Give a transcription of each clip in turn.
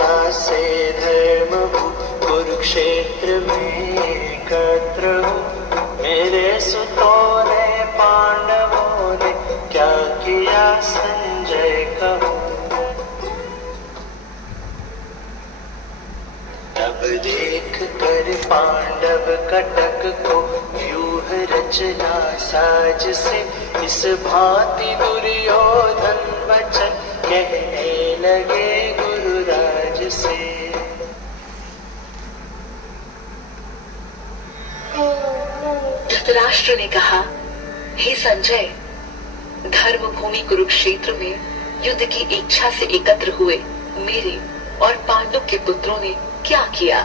जिज्ञासा से धर्म कुरुक्षेत्र में एकत्र हो। मेरे सुतों ने पांडवों ने क्या किया संजय कहो। तब देख कर पांडव कटक को व्यूह रचना साज से इस भांति दुर्योधन वचन कहने लगे गुरुराज से। धृतराष्ट्र ने कहा, हे संजय, धर्म भूमि कुरुक्षेत्र में युद्ध की इच्छा से एकत्र हुए मेरे और पांडव के पुत्रों ने क्या किया।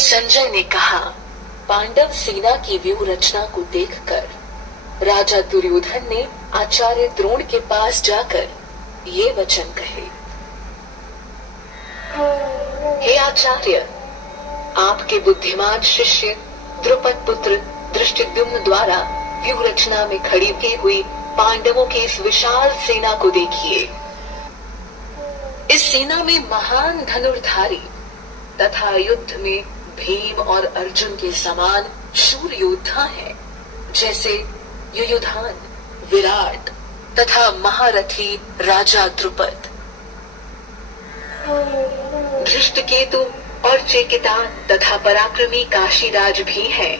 संजय ने कहा, पांडव सेना की व्यूह रचना को देखकर राजा दुर्योधन ने आचार्य द्रोण के पास जाकर ये वचन कहे, हे आचार्य, आपके बुद्धिमान शिष्य द्रुपद पुत्र धृष्टद्युम्न द्वारा व्यूह रचना में खड़ी की हुई पांडवों की इस विशाल सेना को देखिए। इस सेना में महान धनुर्धारी तथा युद्ध में भीम और अर्जुन के समान शूर योद्धा हैं, जैसे युयुधान, विराट तथा महारथी राजा द्रुपद। धृष्टकेतु और चेकितान तथा पराक्रमी काशीराज भी हैं।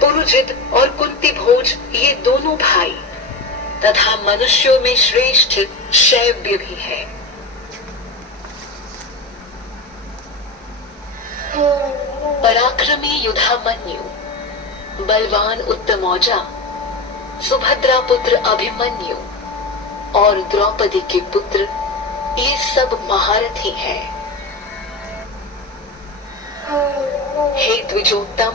पुरुजित और कुंती भोज ये दोनों भाई तथा मनुष्यों में श्रेष्ठ शैव्य भी है। पराक्रमी युधामन्यु, बलवान उत्तमौजा, सुभद्रा पुत्र अभिमन्यु और द्रौपदी के पुत्र ये सब महारथी हैं। हे द्विजोत्तम,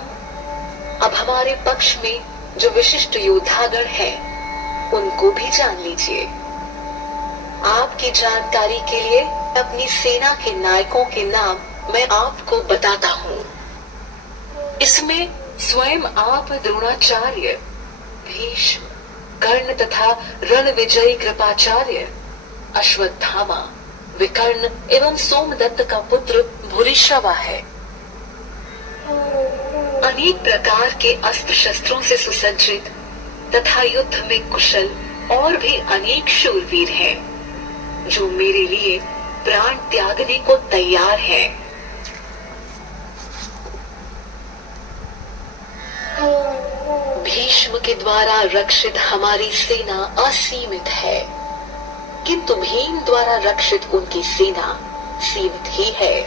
अब हमारे पक्ष में जो विशिष्ट योद्धागण हैं, उनको भी जान लीजिए। आपकी जानकारी के लिए अपनी सेना के नायकों के नाम मैं आपको बताता हूँ। इसमें स्वयं आप द्रोणाचार्य, भीष्म, कर्ण तथा रणविजयी कृपाचार्य, अश्वत्थामा, विकर्ण एवं सोमदत्त का पुत्र भूरिश्रवा है। अनेक प्रकार के अस्त्र शस्त्रों से सुसज्जित तथा युद्ध में कुशल और भी अनेक शूरवीर हैं, जो मेरे लिए प्राण त्यागने को तैयार हैं। भीष्म के द्वारा रक्षित हमारी सेना असीमित है, किंतु भीम द्वारा रक्षित उनकी सेना सीमित ही है।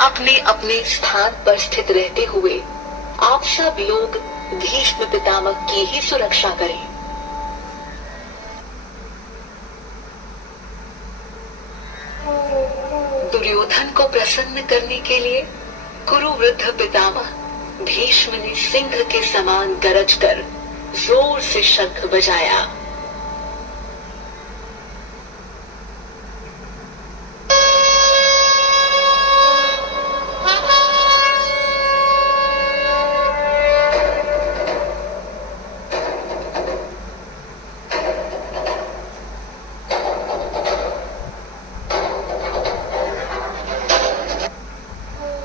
अपने अपने स्थान पर स्थित रहते हुए आप सब लोग भीष्म पितामह की ही सुरक्षा करें। दुर्योधन को प्रसन्न करने के लिए कुरुवृद्ध पितामह भीष्म ने सिंह के समान गरज कर जोर से शंख बजाया।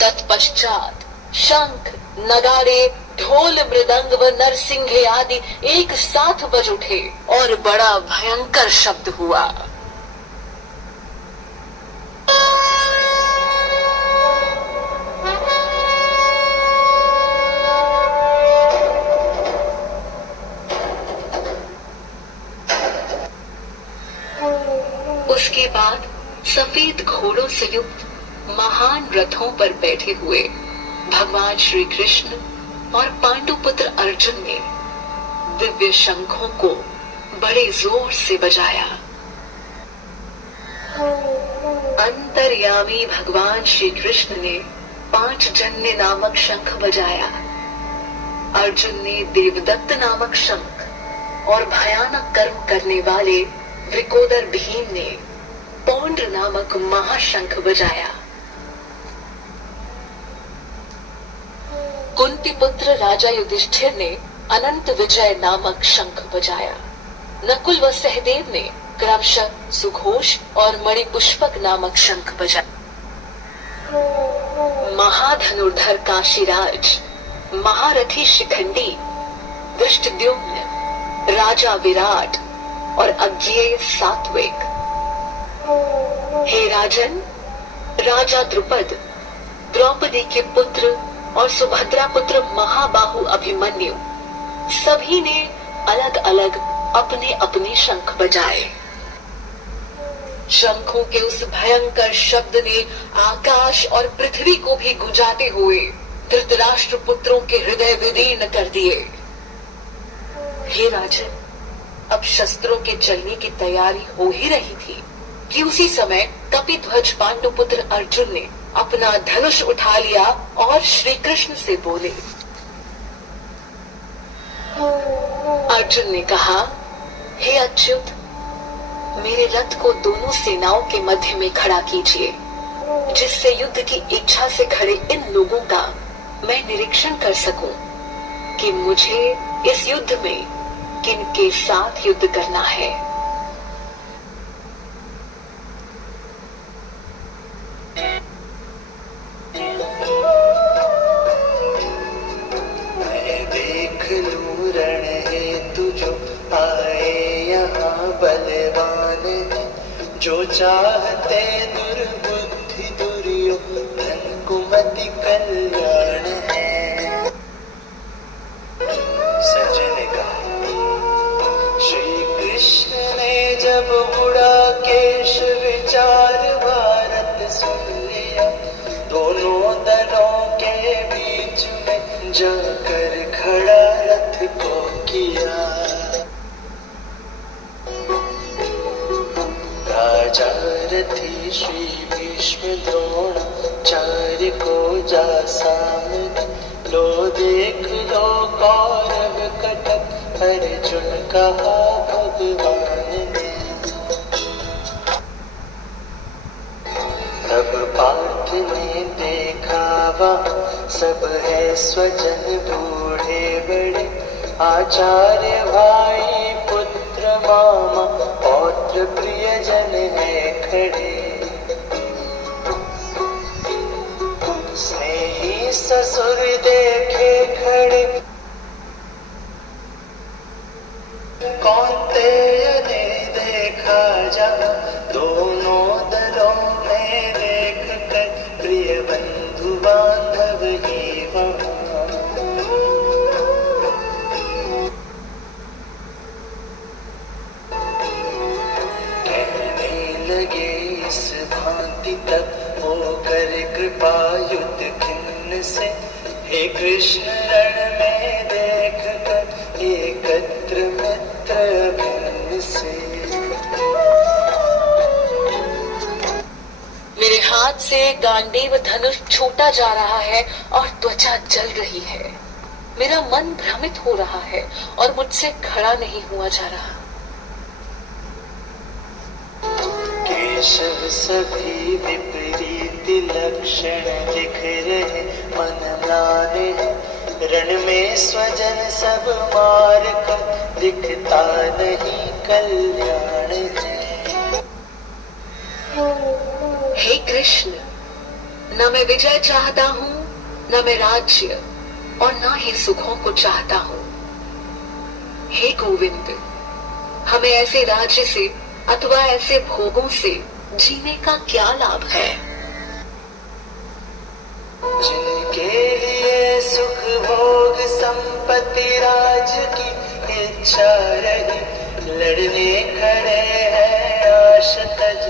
तत्पश्चात शंख, नगाड़े, ढोल, मृदंग व नरसिंघे आदि एक साथ बज उठे और बड़ा भयंकर शब्द हुआ। उसके बाद सफेद घोड़ों से युक्त महान रथों पर बैठे हुए भगवान श्री कृष्ण और पांडुपुत्र अर्जुन ने दिव्य शंखों को बड़े जोर से बजाया। अंतर्यामी भगवान श्री कृष्ण ने पांचजन्य नामक शंख बजाया। अर्जुन ने देवदत्त नामक शंख और भयानक कर्म करने वाले वृकोदर भीम ने पौंड्र नामक महाशंख बजाया। कुंती पुत्र राजा युधिष्ठिर ने अनंत विजय नामक शंख बजाया। नकुल व सहदेव ने क्रमशः सुघोष और मणिपुष्पक नामक शंख बजाए। महाधनुर्धर काशीराज, महारथी शिखंडी, दृष्टद्युम्न, राजा विराट और अज्ञेय सात्विक। हे राजन, राजा द्रुपद, द्रौपदी के पुत्र और सुभद्रा पुत्र महाबाहु अभिमन्यु, सभी ने अलग अलग अपने अपने शंख बजाए। शंखों के उस भयंकर शब्द ने आकाश और पृथ्वी को भी गुंजाते हुए धृतराष्ट्र पुत्रों के हृदय विदीर्ण कर दिए। हे राजन, अब शस्त्रों के चलने की तैयारी हो ही रही थी कि उसी समय कपिध्वज पांडुपुत्र अर्जुन ने अपना धनुष उठा लिया और श्री कृष्ण से बोले। अर्जुन ने कहा, हे अच्युत, मेरे रथ को दोनों सेनाओं के मध्य में खड़ा कीजिए, जिससे युद्ध की इच्छा से खड़े इन लोगों का मैं निरीक्षण कर सकूं कि मुझे इस युद्ध में किनके साथ युद्ध करना है। मैं देख लूं रण हेतु जो आए यहाँ बलवान है, जो चाहते दुर्बुद्धि दुर्योधन कुमति कल्याण है। सजन का श्री कृष्ण ने जब उड़ा केश विचार भारत सुन लिया, दोनों दलों के बीच में जाकर खड़ा रथ को किया। राजा रथी श्री भीष्म द्रोणाचार्य को जा सामने, लो देख लो कौरव कटक अर्जुन कहा भगवान ने। तब पार्थ ने देखा वहाँ सब है स्वजन बूढ़े बड़े, आचार्य भाई पुत्र मामा पौत्र प्रियजन है खड़े। स्नेही ससुर देखे खड़े, कौन्तेय ने देखा जहाँ दोनों दलों में देख कर प्रिय बंधु बांधव ही वहाँ। कहने लगे इस भांति तब होकर कृपा युद्ध खिन्न से, हे कृष्ण रण में देख कर एकत्र मित्र भिन्न से। मेरे हाथ से गांडीव धनुष छूटा जा रहा है और त्वचा जल रही है। मेरा मन भ्रमित हो रहा है और मुझसे खड़ा नहीं हुआ जा रहा। केशव सभी विपरीत लक्षण दिख रहे, मन म्लाने रण में स्वजन सब मार कर, दिखता नहीं कल्याण है। हे कृष्ण, न मैं विजय चाहता हूँ, न मैं राज्य और न ही सुखों को चाहता हूँ। हे गोविंद, हमें ऐसे राज्य से अथवा ऐसे भोगों से जीने का क्या लाभ है? जिनके लिए सुख भोग संपत्ति राज की इच्छा रही, लड़ने खड़े हैं आश तज